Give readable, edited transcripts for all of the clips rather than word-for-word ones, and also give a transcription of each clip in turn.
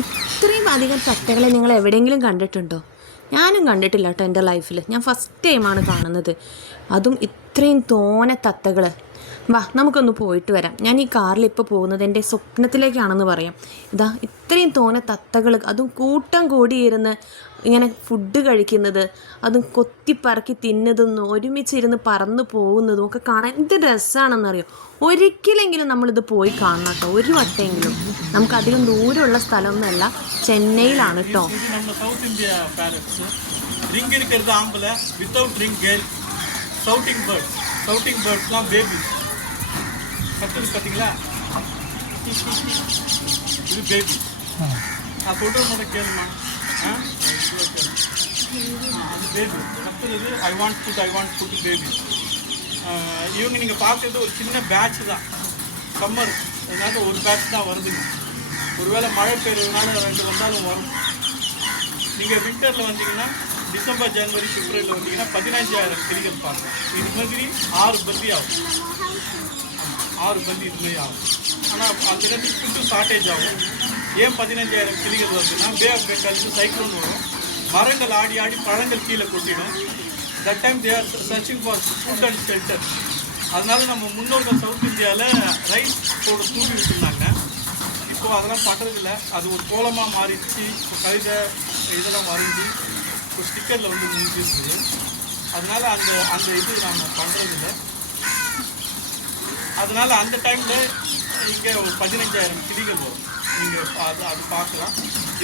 ഇത്രയും അധികം തത്തകളെ നിങ്ങൾ എവിടെയെങ്കിലും കണ്ടിട്ടുണ്ടോ? ഞാനും കണ്ടിട്ടില്ല കേട്ടോ എൻ്റെ ലൈഫിൽ. ഞാൻ ഫസ്റ്റ് ടൈമാണ് കാണുന്നത്. അതും ഇത്രയും തോനെ തത്തകൾ. വാ നമുക്കൊന്ന് പോയിട്ട് വരാം. ഞാൻ ഈ കാറിൽ ഇപ്പോൾ പോകുന്നത് എൻ്റെ സ്വപ്നത്തിലേക്കാണെന്ന് പറയാം. ഇതാ ഇത്രയും തോനെ തത്തകൾ, അതും കൂട്ടം കൂടിയിരുന്ന് ഇങ്ങനെ ഫുഡ് കഴിക്കുന്നത്, അതും കൊത്തിപ്പറക്കി തിന്നതൊന്നും ഒരുമിച്ചിരുന്ന് പറന്ന് പോകുന്നതും ഒക്കെ കാണാൻ എന്ത് രസമാണെന്നറിയോ. ഒരിക്കലെങ്കിലും നമ്മളിത് പോയി കാണണം കേട്ടോ, ഒരു വട്ടമെങ്കിലും. നമുക്കധികം ദൂരമുള്ള സ്ഥലമൊന്നുമല്ല, ചെന്നൈയിലാണ് കേട്ടോ. பார்த்தீங்களா, இது பேபி. நான் சொல்கிறத கேளுமா. அது பேபி கத்துறது. I want food baby. இவங்க நீங்கள் பார்க்குறது ஒரு சின்ன பேட்ச் தான். சம்மர் அதனால ஒரு பேட்ச் தான் வருதுங்க. ஒருவேளை மழை பெய்யறதுனால 2 வந்தாலும் வரும். நீங்கள் வின்டரில் வந்தீங்கன்னா டிசம்பர் ஜனவரி பிப்ரவரியில் வந்தீங்கன்னா 15,000 கிளிகள் பார்க்கலாம். இது மாதிரி 6 பந்தி ஆகும். 6 பந்தி இது மாதிரி ஆகும். ஆனால் அந்த இடத்துக்கு ஃபுட்டு ஷார்ட்டேஜ் ஆகும். ஏன் 15,000 கிளிகள் வருதுன்னா, பே ஆஃப் பெங்காலுக்கு சைக்ளோன் வரும். மரங்கள் ஆடி ஆடி பழங்கள் கீழே கொட்டிடும். That time they are searching for food and shelter. அதனால நம்ம முன்னோர்கள் சவுத் இந்தியாவில் ரைஸ் போட தூவி விட்டுருந்தாங்க. இப்போது அதெல்லாம் பண்ணுறதில்ல. அது ஒரு கோலமாக மாறிடுச்சு. இப்போ கவிதை இதெல்லாம் வரைஞ்சி இப்போ ஸ்டிக்கரில் வந்து முடிஞ்சிருக்குது. அதனால் அந்த இது நம்ம பண்ணுறதில்ல. அதனால் அந்த டைமில் இங்கே ஒரு 15,000 கிளிகள் வரும். நீங்கள் அது பார்க்கலாம்.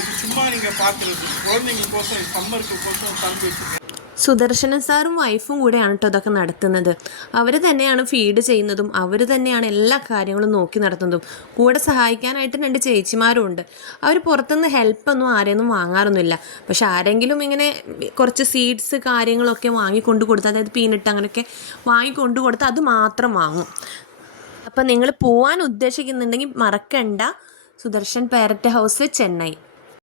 இது சும்மா நீங்கள் பார்க்குறது குழந்தைங்களுக்கோசம் சம்மருக்கு தந்து வச்சுருக்கேன். സുദർശനൻ സാറും വൈഫും കൂടെയാണ് കേട്ടോ അതൊക്കെ നടത്തുന്നത്. അവർ തന്നെയാണ് ഫീഡ് ചെയ്യുന്നതും അവർ തന്നെയാണ് എല്ലാ കാര്യങ്ങളും നോക്കി നടത്തുന്നതും. കൂടെ സഹായിക്കാനായിട്ട് 2 ചേച്ചിമാരും ഉണ്ട്. അവർ പുറത്തുനിന്ന് ഹെൽപ്പൊന്നും ആരെയൊന്നും വാങ്ങാറൊന്നുമില്ല. പക്ഷെ ആരെങ്കിലും ഇങ്ങനെ കുറച്ച് സീഡ്സ് കാര്യങ്ങളൊക്കെ വാങ്ങിക്കൊണ്ട് കൊടുത്താൽ, അതായത് പീനട്ട് അങ്ങനെയൊക്കെ വാങ്ങിക്കൊണ്ട് കൊടുത്താൽ അത് മാത്രം വാങ്ങും. അപ്പം നിങ്ങൾ പോകാൻ ഉദ്ദേശിക്കുന്നുണ്ടെങ്കിൽ മറക്കണ്ട, സുദർശൻ പാരറ്റ് ഹൗസ്, ചെന്നൈ.